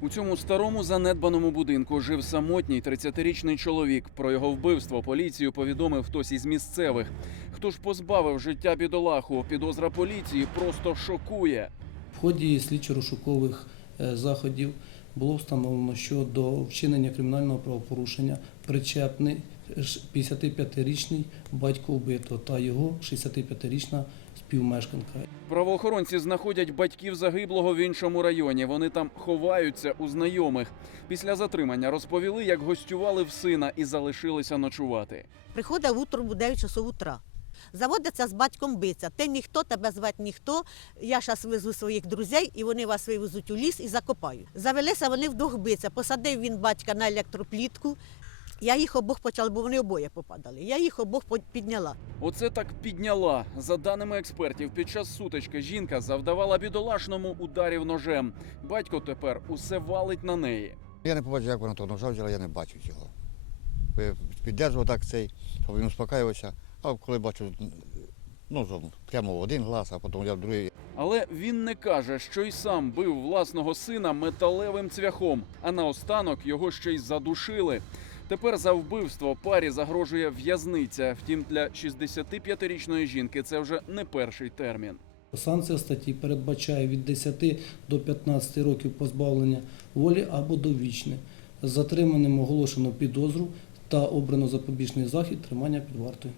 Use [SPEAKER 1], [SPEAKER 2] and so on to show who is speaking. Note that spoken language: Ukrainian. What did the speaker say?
[SPEAKER 1] У цьому старому занедбаному будинку жив самотній 30-річний чоловік. Про його вбивство поліцію повідомив хтось із місцевих. Хто ж позбавив життя бідолаху? Підозра поліції просто шокує.
[SPEAKER 2] В ході слідчо-розшукових е, заходів було встановлено, що до вчинення кримінального правопорушення причепний ж 55-річний батько вбитого та його 65-річна співмешканка.
[SPEAKER 1] Правоохоронці знаходять батьків загиблого в іншому районі. Вони там ховаються у знайомих. Після затримання розповіли, як гостювали в сина і залишилися ночувати.
[SPEAKER 3] Приходить утром у 9 часов утра. Заводиться з батьком биться. Ти ніхто, тебе звати ніхто. Я зараз везу своїх друзей, і вони вас вивезуть у ліс і закопають. Завелися вони вдвох биться. Посадив він батька на електроплітку. Я їх обох почала, бо вони обоє попадали. Я їх обох підняла.
[SPEAKER 1] Оце так підняла. За даними експертів, під час сутички жінка завдавала бідолашному ударів ножем. Батько тепер усе валить на неї.
[SPEAKER 4] Я не побачив, як вона того ножа взяла, я не бачу цього. Піддержував так цей, щоб він успокаювався, а коли бачу ножом прямо в один глаз, а потім я в другий.
[SPEAKER 1] Але він не каже, що й сам бив власного сина металевим цвяхом, а наостанок його ще й задушили. Тепер за вбивство парі загрожує в'язниця. Втім, для 65-річної жінки це вже не перший термін.
[SPEAKER 2] Санкція статті передбачає від 10 до 15 років позбавлення волі або довічне. Затриманим оголошено підозру та обрано запобіжний захід тримання під вартою.